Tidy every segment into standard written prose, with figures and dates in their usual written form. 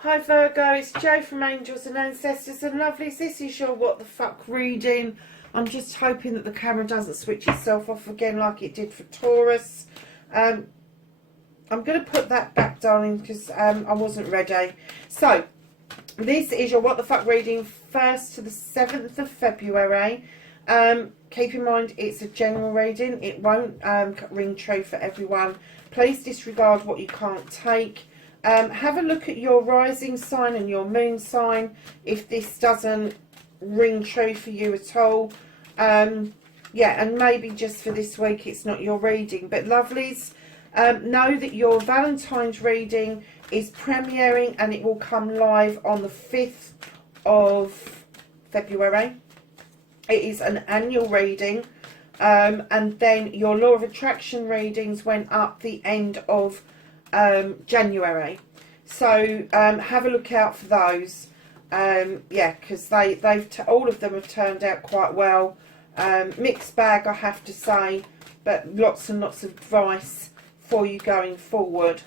Hi Virgo, it's Jo from Angels and Ancestors and Lovelies. This is your What the Fuck reading. I'm just hoping that the camera doesn't switch itself off again like it did for Taurus. I'm going to put that back, darling, because I wasn't ready. So, this is your What the Fuck reading, 1st to the 7th of February. Keep in mind it's a general reading. It won't ring true for everyone. Please disregard what you can't take. Have a look at your rising sign and your moon sign if this doesn't ring true for you at all. Yeah, and maybe just for this week it's not your reading. But lovelies, know that your Valentine's reading is premiering and it will come live on the 5th of February. It is an annual reading. And then your Law of Attraction readings went up the end of January, so have a look out for those. Yeah, because all of them have turned out quite well. Mixed bag, I have to say, but lots and lots of advice for you going forward.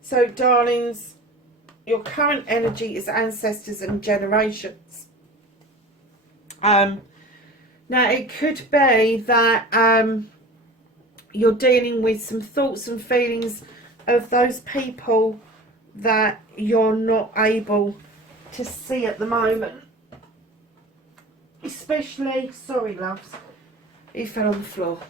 So darlings, your current energy is ancestors and generations. Now it could be that you're dealing with some thoughts and feelings of those people that you're not able to see at the moment. Especially, sorry loves, he fell on the floor.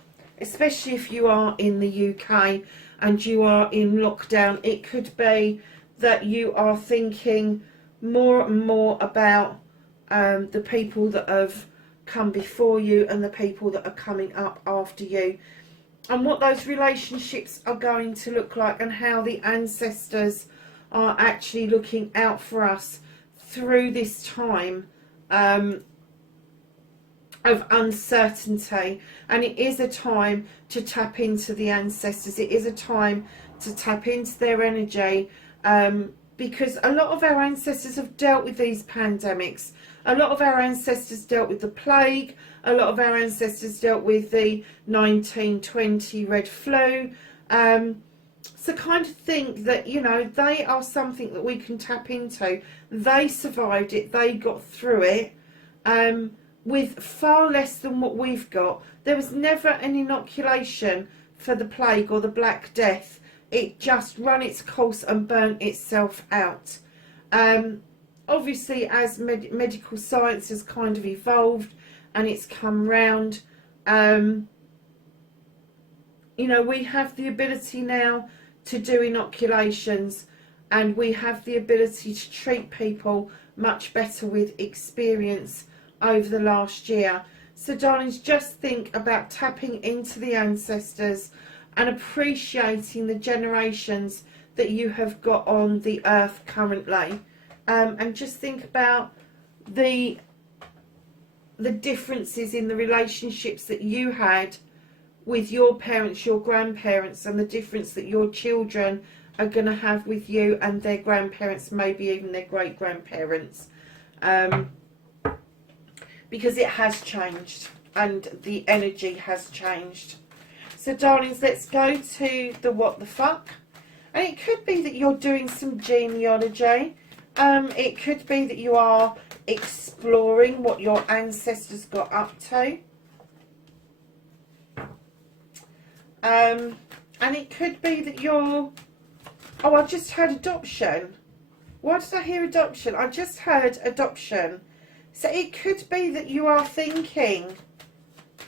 Especially if you are in the UK and you are in lockdown, it could be that you are thinking more and more about the people that have come before you and the people that are coming up after you, and what those relationships are going to look like, and how the ancestors are actually looking out for us through this time of uncertainty. And it is a time to tap into the ancestors. It is a time to tap into their energy, because a lot of our ancestors have dealt with these pandemics. A lot of our ancestors dealt with the plague. A lot of our ancestors dealt with the 1920 red flu. So kind of think that, you know, they are something that we can tap into. They survived it. They got through it with far less than what we've got. There was never an inoculation for the plague or the Black Death. It just ran its course and burnt itself out. Obviously, as medical science has kind of evolved and it's come round, you know, we have the ability now to do inoculations, and we have the ability to treat people much better with experience over the last year. So darlings, just think about tapping into the ancestors and appreciating the generations that you have got on the earth currently. And just think about the differences in the relationships that you had with your parents, your grandparents, and the difference that your children are going to have with you and their grandparents, maybe even their great-grandparents. Because it has changed and the energy has changed. So darlings, let's go to the what the fuck. And it could be that you're doing some genealogy. It could be that you are exploring what your ancestors got up to. And it could be that you're... Oh, I just heard adoption. Why did I hear adoption? I just heard adoption. So it could be that you are thinking,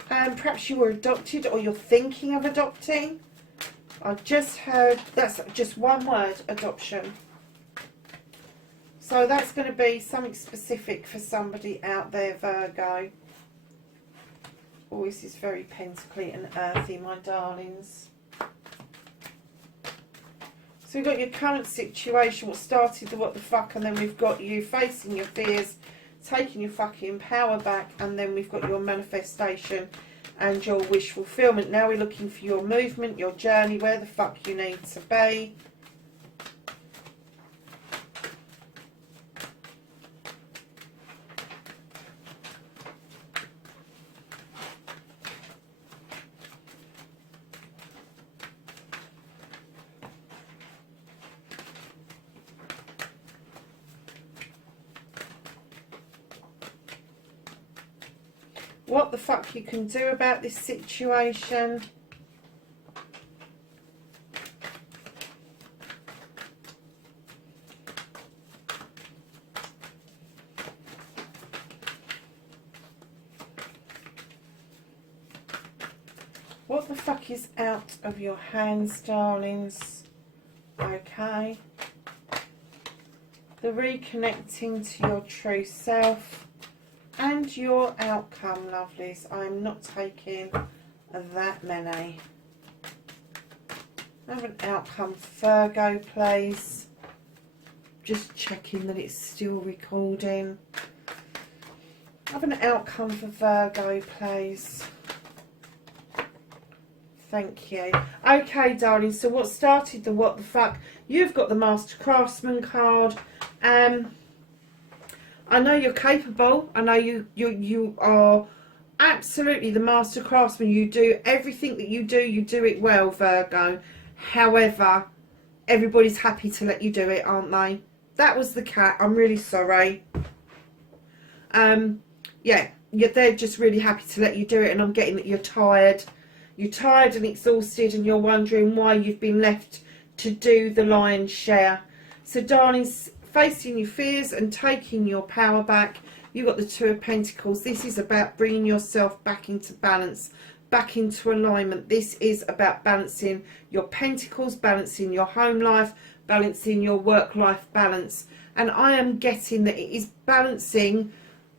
perhaps you were adopted or you're thinking of adopting. I just heard, that's just one word, adoption. So that's going to be something specific for somebody out there, Virgo. Oh, this is very pentacly and earthy, my darlings. So we've got your current situation, what started the what the fuck, and then we've got you facing your fears, taking your fucking power back, and then we've got your manifestation and your wish fulfillment. Now we're looking for your movement, your journey, where the fuck you need to be. What the fuck you can do about this situation. What the fuck is out of your hands, darlings? Okay. The reconnecting to your true self. And your outcome, lovelies. I'm not taking that many. I have an outcome for Virgo, please. Just checking that it's still recording. I have an outcome for Virgo, please. Thank you. Okay, darling. So what started the what the fuck? You've got the Master Craftsman card. I know you're capable. I know you are absolutely the Master Craftsman. You do everything that you do it well, Virgo. However, everybody's happy to let you do it, aren't they? That was the cat. I'm really sorry. Yeah, they're just really happy to let you do it, and I'm getting that you're tired. You're tired and exhausted, and you're wondering why you've been left to do the lion's share. So, darlings, facing your fears and taking your power back. You've got the Two of Pentacles. This is about bringing yourself back into balance, back into alignment. This is about balancing your pentacles, balancing your home life, balancing your work-life balance. And I am getting that it is balancing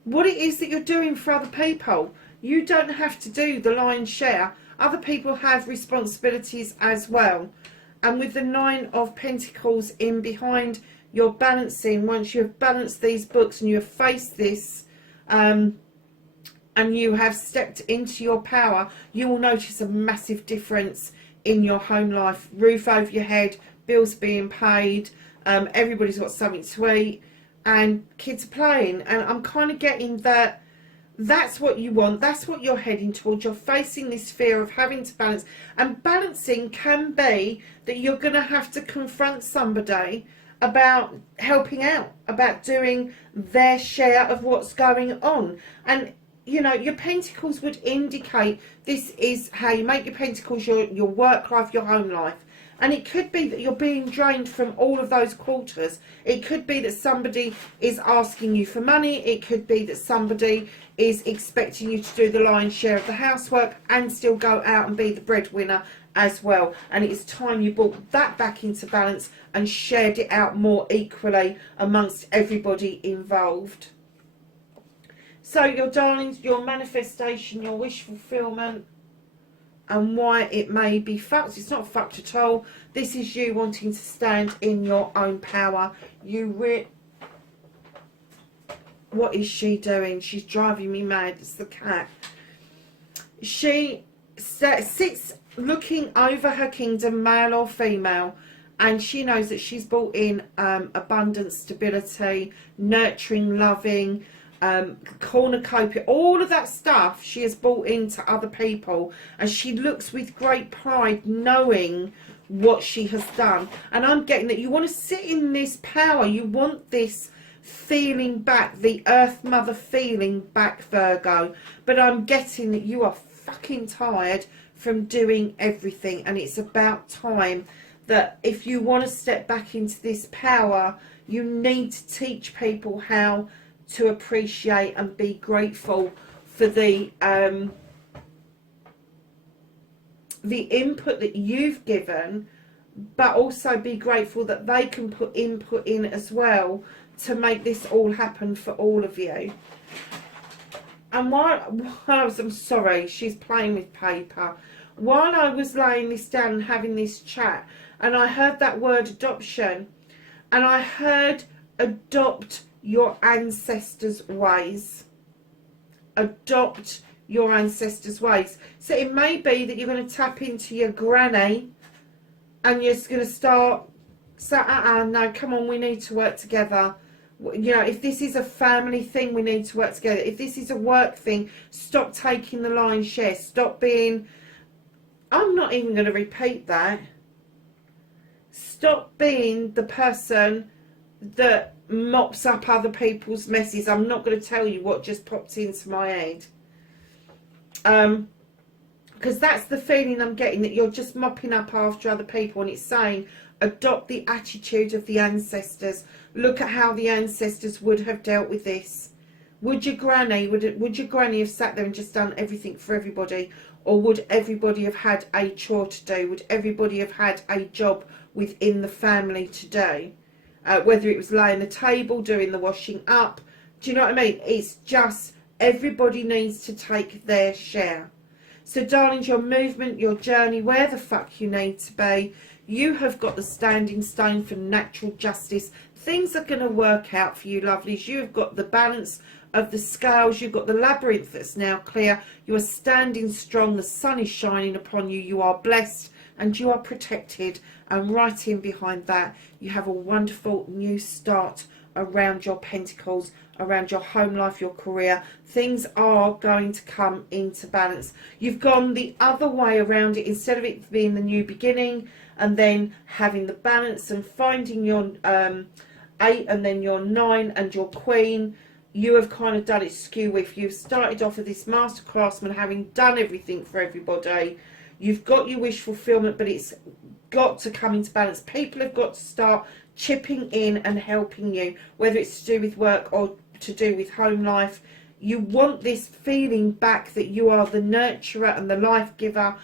what it is that you're doing for other people. You don't have to do the lion's share. Other people have responsibilities as well. And with the Nine of Pentacles in behind, you're balancing. Once you have balanced these books and you have faced this and you have stepped into your power, you will notice a massive difference in your home life. Roof over your head, bills being paid, everybody's got something to eat, and kids are playing. And I'm kind of getting that that's what you want. That's what you're heading towards. You're facing this fear of having to balance. And balancing can be that you're going to have to confront somebody about helping out, about doing their share of what's going on. And, you know, your pentacles would indicate this is how you make your pentacles, your work life, your home life. And it could be that you're being drained from all of those quarters. It could be that somebody is asking you for money. It could be that somebody is expecting you to do the lion's share of the housework and still go out and be the breadwinner as well. And it is time you brought that back into balance and shared it out more equally amongst everybody involved. So, your darlings, your manifestation, your wish fulfillment, and why it may be fucked. It's not fucked at all. This is you wanting to stand in your own power. What is she doing? She's driving me mad. It's the cat. She sits looking over her kingdom, male or female, and she knows that she's brought in abundance, stability, nurturing, loving, cornucopia, all of that stuff she has brought into other people, and she looks with great pride knowing what she has done. And I'm getting that you want to sit in this power. You want this feeling back, the Earth Mother feeling back, Virgo. But I'm getting that you are fucking tired from doing everything, and it's about time that if you want to step back into this power, you need to teach people how to appreciate and be grateful for the input that you've given, but also be grateful that they can put input in as well to make this all happen for all of you. And while I was, I'm sorry, she's playing with paper. While I was laying this down and having this chat, and I heard that word adoption, and I heard adopt your ancestors' ways. Adopt your ancestors' ways. So it may be that you're going to tap into your granny and you're just going to start, so, no, come on, we need to work together. You know, if this is a family thing, we need to work together. If this is a work thing, stop taking the lion's share. Stop being, I'm not even going to repeat that. Stop being the person that mops up other people's messes. I'm not going to tell you what just popped into my head. Because that's the feeling I'm getting, that you're just mopping up after other people, and it's saying adopt the attitude of the ancestors. Look at how the ancestors would have dealt with this. Would your granny have sat there and just done everything for everybody? Or would everybody have had a chore to do? Would everybody have had a job within the family to do? Whether it was laying the table, doing the washing up. Do you know what I mean? It's just everybody needs to take their share. So darlings, your movement, your journey, where the fuck you need to be, you have got the standing stone for natural justice. Things are going to work out for you, lovelies. You've got the balance of the scales. You've got the labyrinth that's now clear. You are standing strong. The sun is shining upon you. You are blessed and you are protected. And right in behind that, you have a wonderful new start around your pentacles, around your home life, your career. Things are going to come into balance. You've gone the other way around it. Instead of it being the new beginning and then having the balance and finding your 8 and then your 9 and your queen, you have kind of done it skew with. You've started off with this master craftsman, having done everything for everybody. You've got your wish fulfillment, but it's got to come into balance. People have got to start chipping in and helping you, whether it's to do with work or to do with home life. You want this feeling back that you are the nurturer and the life giver,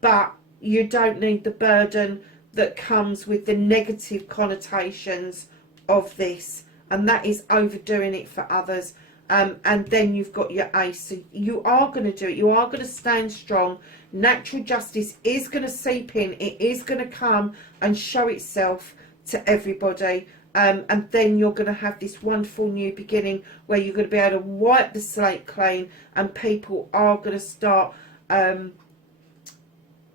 but you don't need the burden that comes with the negative connotations of this, and that is overdoing it for others. And then you've got your ace. So you are going to do it. You are going to stand strong. Natural justice is going to seep in. It is going to come and show itself to everybody. And then you're going to have this wonderful new beginning where you're going to be able to wipe the slate clean, and people are going to start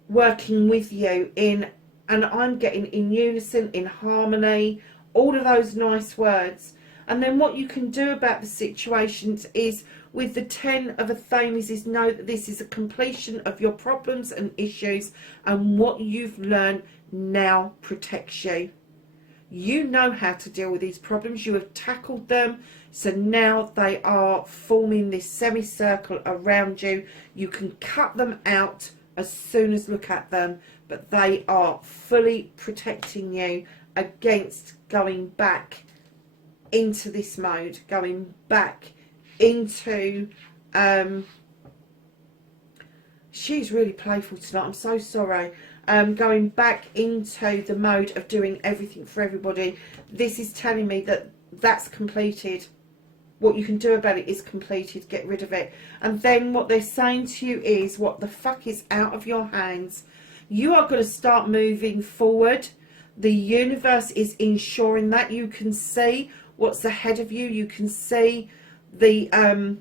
working with you in, and I'm getting in unison, in harmony, all of those nice words. And then what you can do about the situations is, with the 10 of Athames, is know that this is a completion of your problems and issues, and what you've learned now protects you. You know how to deal with these problems. You have tackled them. So now they are forming this semicircle around you. You can cut them out as soon as look at them, but they are fully protecting you against going back into this mode, going back into she's really playful tonight, I'm so sorry. Going back into the mode of doing everything for everybody. This is telling me that that's completed. What you can do about it is completed. Get rid of it. And then what they're saying to you is, what the fuck is out of your hands? You are going to start moving forward. The universe is ensuring that you can see what's ahead of you. You can see the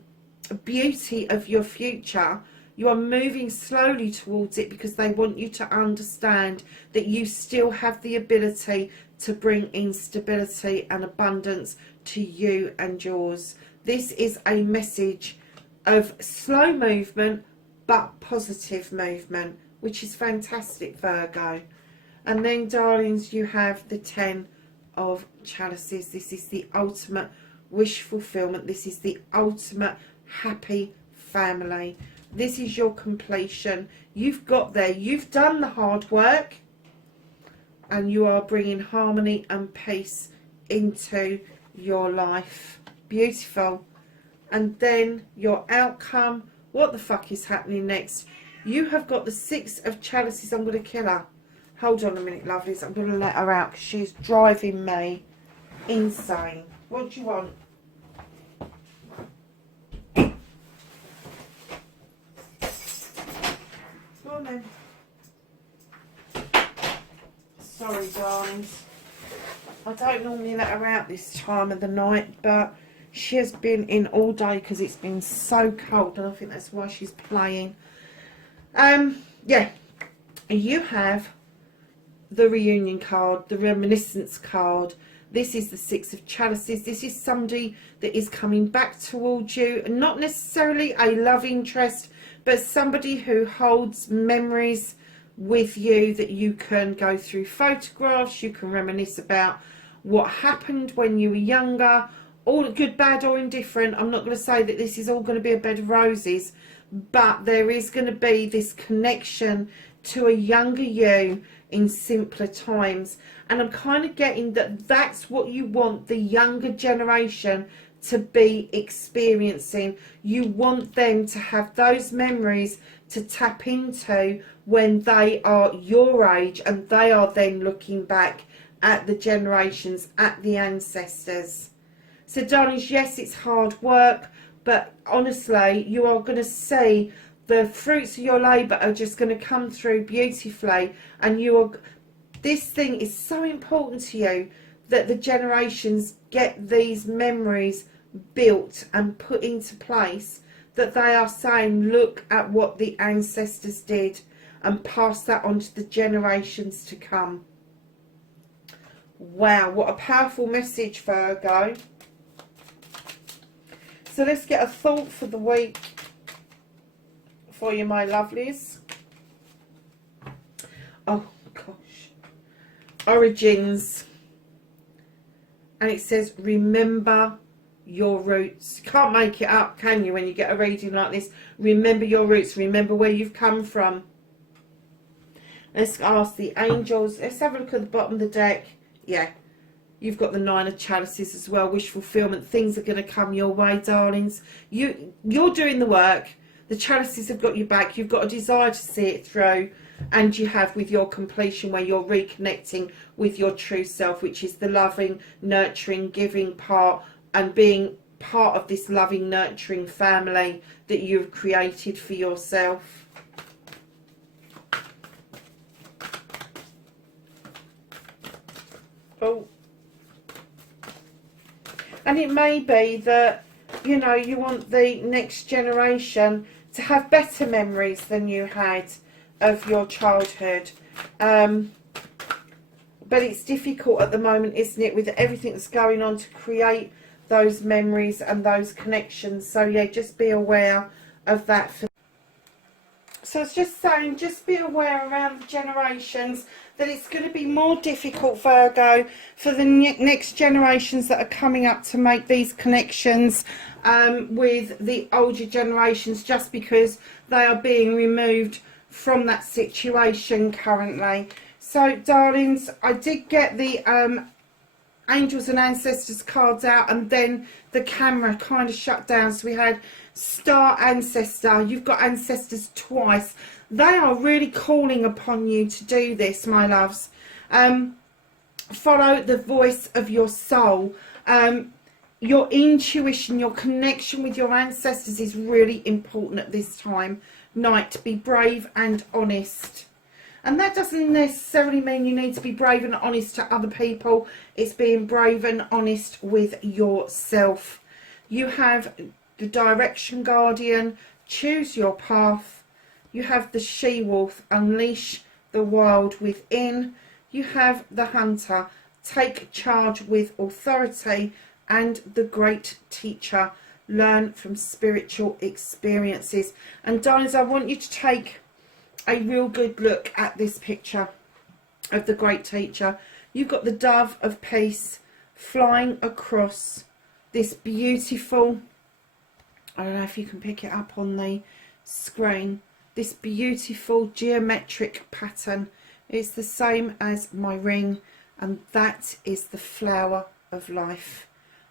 beauty of your future. You are moving slowly towards it because they want you to understand that you still have the ability to bring in stability and abundance to you and yours. This is a message of slow movement but positive movement, which is fantastic, Virgo. And then, darlings, you have the 10 of Chalices. This is the ultimate wish fulfillment. This is the ultimate happy family. This is your completion. You've got there. You've done the hard work, and you are bringing harmony and peace into your life. Beautiful. And then your outcome. What the fuck is happening next? You have got the 6 of Chalices. I'm going to kill her. Hold on a minute, lovelies. I'm going to let her out because she's driving me insane. What do you want? Go on then. Sorry, darlings. I don't normally let her out this time of the night, but She has been in all day because it's been so cold, and I think that's why she's playing. Yeah, you have the reunion card, the reminiscence card. This is the Six of Chalices. This is somebody that is coming back towards you, not necessarily a love interest, but somebody who holds memories with you that you can go through photographs, you can reminisce about what happened when you were younger, all good, bad or indifferent. I'm not going to say that this is all going to be a bed of roses, but there is going to be this connection to a younger you in simpler times. And I'm kind of getting that that's what you want the younger generation to be experiencing. You want them to have those memories to tap into when they are your age, and they are then looking back at the generations, at the ancestors. So darlings, yes, it's hard work, but honestly, you are going to see the fruits of your labour are just going to come through beautifully. And you are, this thing is so important to you, that the generations get these memories built and put into place, that they are saying, look at what the ancestors did, and pass that on to the generations to come. Wow, what a powerful message, Virgo. So let's get a thought for the week for you, my lovelies. Oh gosh, Origins, and it says remember your roots. Can't make it up, can you, when you get a reading like this? Remember your roots, remember where you've come from. Let's ask the angels. Let's have a look at the bottom of the deck. Yeah, you've got the Nine of Chalices as well. Wish fulfillment. Things are going to come your way, darlings. You're doing the work. The Chalices have got you back. You've got a desire to see it through, and you have with your completion, where you're reconnecting with your true self, which is the loving, nurturing, giving part, and being part of this loving, nurturing family that you've created for yourself. Oh. And it may be that, you know, you want the next generation to have better memories than you had of your childhood. But it's difficult at the moment, isn't it, with everything that's going on, to create those memories and those connections. So yeah, just be aware of that. So it's just saying, just be aware around the generations that it's going to be more difficult, Virgo, for the next generations that are coming up to make these connections with the older generations, just because they are being removed from that situation currently. So darlings, I did get the angels and ancestors cards out, and then the camera kind of shut down, so we had star ancestor. You've got ancestors twice. They are really calling upon you to do this, my loves. Follow the voice of your soul. Your intuition, your connection with your ancestors is really important at this time. Night, be brave and honest. And that doesn't necessarily mean you need to be brave and honest to other people. It's being brave and honest with yourself. You have the Direction Guardian, choose your path. You have the She-Wolf, unleash the wild within. You have the Hunter, take charge with authority. And the Great Teacher, learn from spiritual experiences. And darlings, I want you to take a real good look at this picture of the Great Teacher. You've got the Dove of Peace flying across this beautiful, I don't know if you can pick it up on the screen, this beautiful geometric pattern. It's the same as my ring, and that is the flower of life.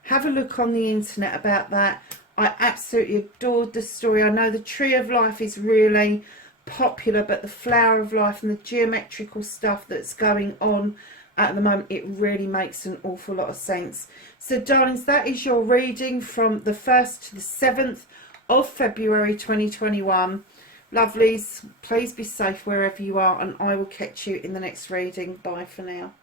Have a look on the internet about that. I absolutely adored the story. I know the Tree of Life is really popular, but the flower of life and the geometrical stuff that's going on at the moment, it really makes an awful lot of sense. So darlings, that is your reading from the 1st to the 7th of February 2021. Lovelies, please be safe wherever you are, and I will catch you in the next reading. Bye for now.